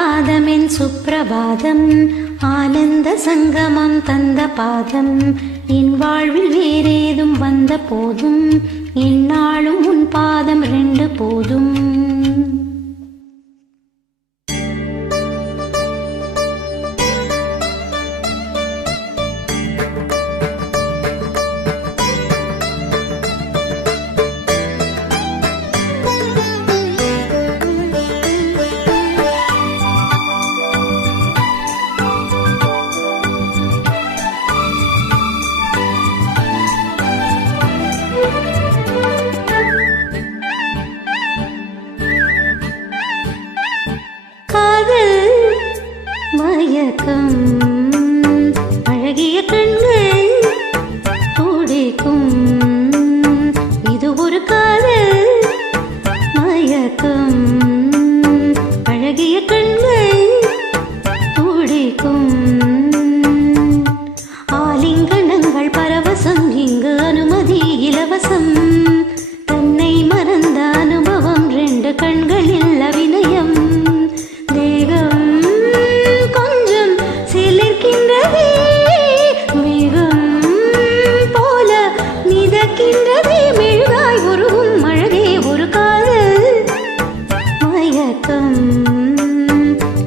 பாதமென் சுப்பிரபாதம் ஆனந்த சங்கமம் தந்த பாதம் என் வாழ்வில் வேறேதும் வந்த போதும் என்னாலும் உன் பாதம் 2 போதும். மயக்கம் அழகிய கண்கள் துடிக்கும் இது ஒரு காதல் மயக்கம் அழகிய கண்கள் துடிக்கும் ஆலிங்கனங்கள் பரவசம் இங்கு அனுமதி இலவசம் தன்னை மறந்த அனுபவம் 2 கண்களில் அபிநயம் தேகம்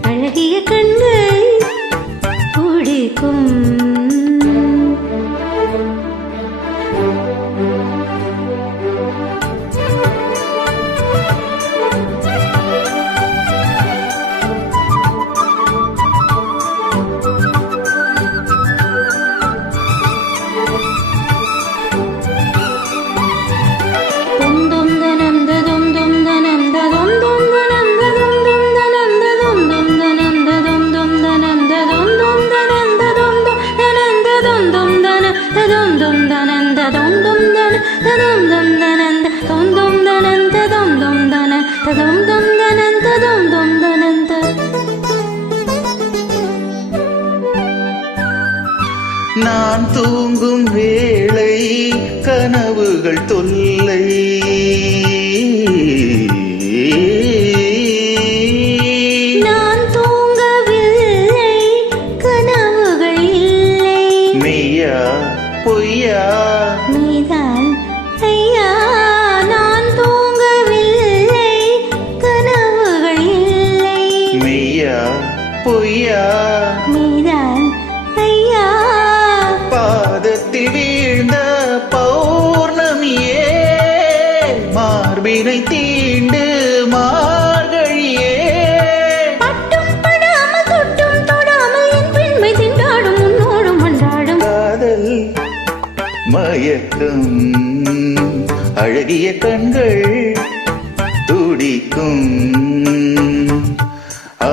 அழகிய கண்கள் துடிக்கும். நான் தூங்கும் வேளை கனவுகள் தொல்லை நான் தூங்கவில்லை கனவுகள் இல்லை மெய்யா பொய்யா நீதான் ஐயா நான் தூங்கவில்லை கனவுகள் இல்லை மெய்யா பொய்யா நீதான் ஐயா பாதத்தில் வீழ்ந்த பௌர்ணமியே மார்பினை தீண்டு மார்கழியே பட்டும் படாமல் தொட்டும் தொடாமல் என் பெண்மை திண்டாடும் உன்னோடும் அன்றாடும் காதல் மயக்கம் அழகிய கண்கள் துடிக்கும்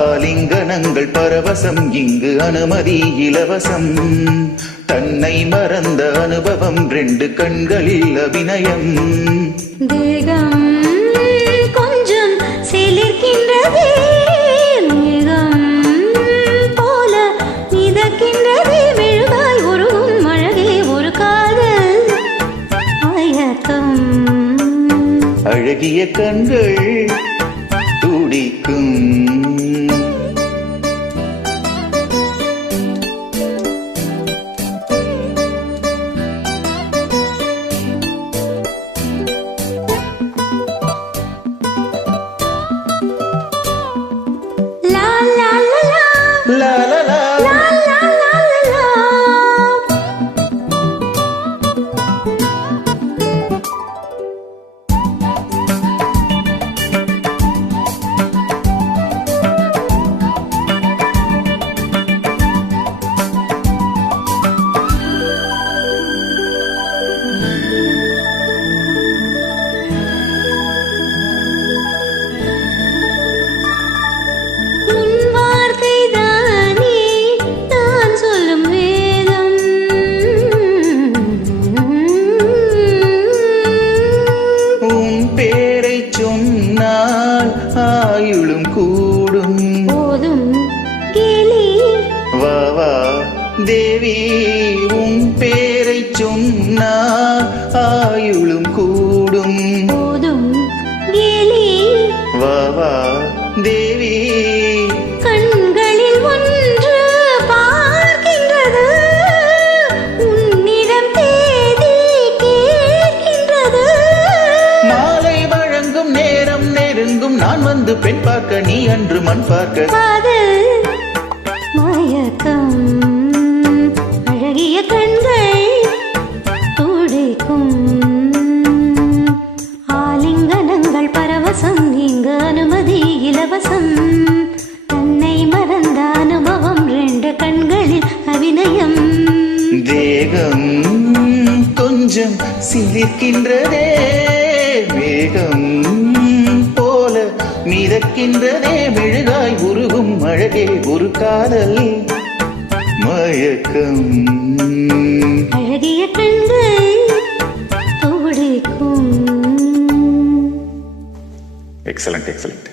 ஆலிங்கனங்கள் பரவசம் இங்கு அனுமதி இலவசம் தன்னை மறந்த அனுபவம் 2 கண்களில் அபிநயம் தேகம் கொஞ்சம் சிலிர்க்கின்றதே மேகம் போல மிதக்கின்றதே மெழுகாய் உருகும் அழகே ஒரு காதல் மயக்கம் அழகிய கண்கள் துடிக்கும். La la la la la la la ஆயுளும் கூடும் போதும் கேலி வா வா தேவி உன் பேரை சொன்னா ஆயுளும் கூடும் போதும் கேலி வா வா தேவி நெருங்கும் நான் வந்து பெண் பார்க்க, நீ அன்று மண் பார்க்க. காதல் மயக்கம் அழகிய கண்கள் துடிக்கும், ஆலிங்கனங்கள் பரவசம், இங்கு அனுமதி இலவசம், தன்னை மறந்த அனுபவம், ரெண்டு கண்களில் அபிநயம். தேகம் கொஞ்சம் சிலிர்க்கின்றதே, மேகம் போல மிதக்கின்றதே, மெழுகாய் உருகும் அழகே ஒரு காதல் மயக்கம். அழகிய கண்கள் துடிக்கும். Excellent excellent.